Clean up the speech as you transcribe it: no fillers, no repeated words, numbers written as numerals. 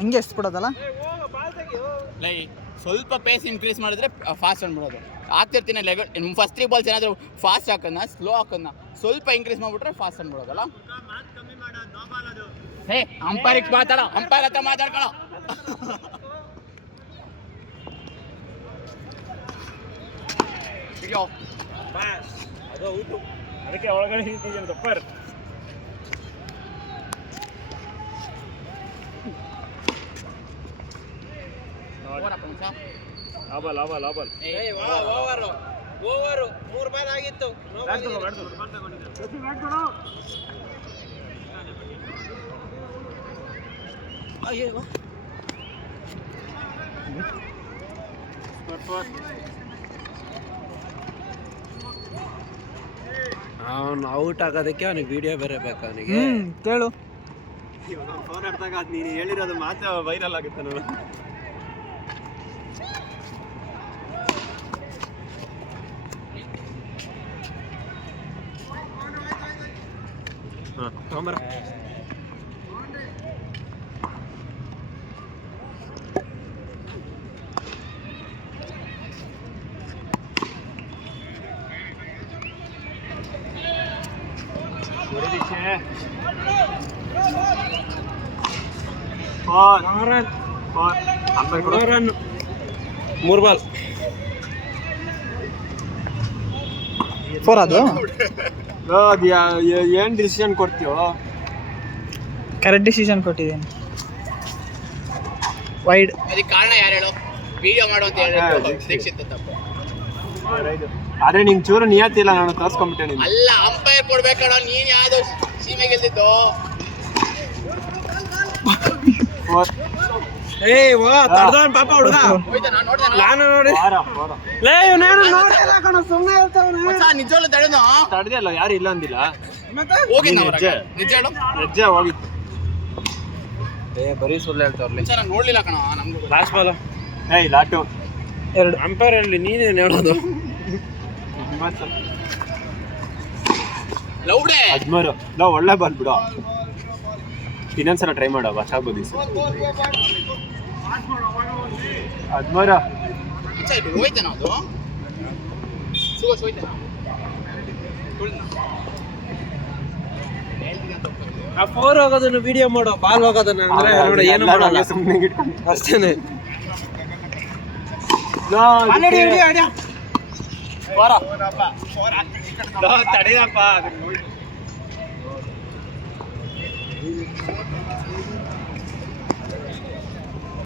ಹಂಗೆ ಎಷ್ಟು ಬಿಡೋದಲ್ಲ ಲೈ ಸ್ವಲ್ಪ ಪೇಸ್ ಇನ್ಕ್ರೀಸ್ ಮಾಡಿದ್ರೆ ಫಾಸ್ಟ್ ಅಂದ್ಬಿಡೋದು. ಆಗ್ತಿರ್ತೀನಿ ಫಸ್ಟ್ 3 ಬಾಲ್ಸ್ ಏನಾದರೂ ಫಾಸ್ಟ್ ಹಾಕೋಣ ಸ್ಲೋ ಹಾಕೋಣ ಸ್ವಲ್ಪ ಇನ್ಕ್ರೀಸ್ ಮಾಡಿಬಿಟ್ರೆ ಫಾಸ್ಟ್ ಅಂದ್ಬಿಡೋದಲ್ಲ. ಹೇ ಅಂಪೈರಿಗೆ ಮಾತಾಡೋ, ಅಂಪೈರ್ ಹತ್ರ ಮಾತಾಡ್ಕೊಳ್ಳೋ. ಅದಕ್ಕೆ ಒಳಗಡೆ ಇರ್ತೀವಿ ತಪ್ಪರ್. ಆಬಲ್ ಓವರ್ 3 ಬಾಲ್ ಆಗಿತ್ತು. ಅವನು ಔಟ್ ಆಗೋದಕ್ಕೆ ಅವನಿಗೆ ವಿಡಿಯೋ ಬೇರೆ ಬೇಕು ಅವನಿಗೆ. ಕೇಳು ಫೋನ್ ಅರ್ಥಾಗ ನೀನು ಹೇಳಿರೋದು ಮಾತ್ರ ವೈರಲ್ ಆಗುತ್ತೆ ನೋಡು. ತಗೊಂಬರ ಮೂರು ಬಾಲ್ 4 ಅದು ಏನ್ ಡಿಸಿಷನ್ ಕೊಡ್ತೀವೋ? ಕರೆಕ್ಟ್ ಡಿಸಿಷನ್ ಕೊಟ್ಟಿದ್ದೀನಿ. ವೈಡ್ ಅದಕ್ಕೆ ಕಾರಣ ಯಾರು ಹೇಳು? ವಿಡಿಯೋ ಮಾಡು ಅಂತ ಹೇಳಿ ದೀಕ್ಷಿತ್ ತಪ್ಪು. ಆದ್ರೆ ನಿಂಗೆ ಚೂರು ನಿಯತ್ತಿಲ್ಲ, ನಾನು ತೋರ್ಸ್ಕೊಂಡ್ಬಿಟ್ಟೆ ನೀನು. ಅಲ್ಲ ಅಂಪೈರ್ ಕೊಡ್ಬೇಕಣ, ನೀನ್ ಯಾವ್ದು ಸೀಮೆ ಗೆಲ್ದಿದ್ದು? ಪಾಪ ಹುಡುಗ ನಾನು ನೋಡಿ ನಿಜವಲ್ಲ ತಡೆದು ತಡೆದಿಲ್ಲ, ಯಾರು ಇಲ್ಲ ಅಂದಿಲ್ಲ. ಹೋಗಿ ಹೆಜ್ಜೆ ಹೋಗಿತ್ತು. ಬರೀ ಸುಳ್ಳು ಹೇಳ್ತಾವ್ರಲ್ಲ. ನೋಡ್ಲಿಲ್ಲ ಕಣ ನಮ್ದು. ಲಾಸ್ಟ್ ಬಾಲ್ ಲಾಟು 2 ಅಂಪೈರ್ ಅಲ್ಲಿ ನೀನೇನು ಹೇಳೋದು? ಲೌಡೆ 13 ಒಳ್ಳೆ ಬಾಲ್ ಬಿಡು. ಇನ್ನೊಂದ್ಸಲ ಟ್ರೈ ಮಾಡೋ, ವರ್ಷ ಆಗ್ಬೋದು. 13 ಹೋಯ್ತಾನ ಅದು ಸುಗೋಸ್ ಹೋಯ್ತಾನ. ಆ 4 ಹೋಗೋದನ್ನು ವಿಡಿಯೋ ಮಾಡೋ, ಬಾಲ್ ಹೋಗೋದನ್ನ ಅಂದ್ರೆ ನೋಡಿ ಏನು ಮಾಡಲ್ಲ, ಸುಮ್ಮನೆ ಅಷ್ಟೇನೆ. ತಡೆಯಪ್ಪ.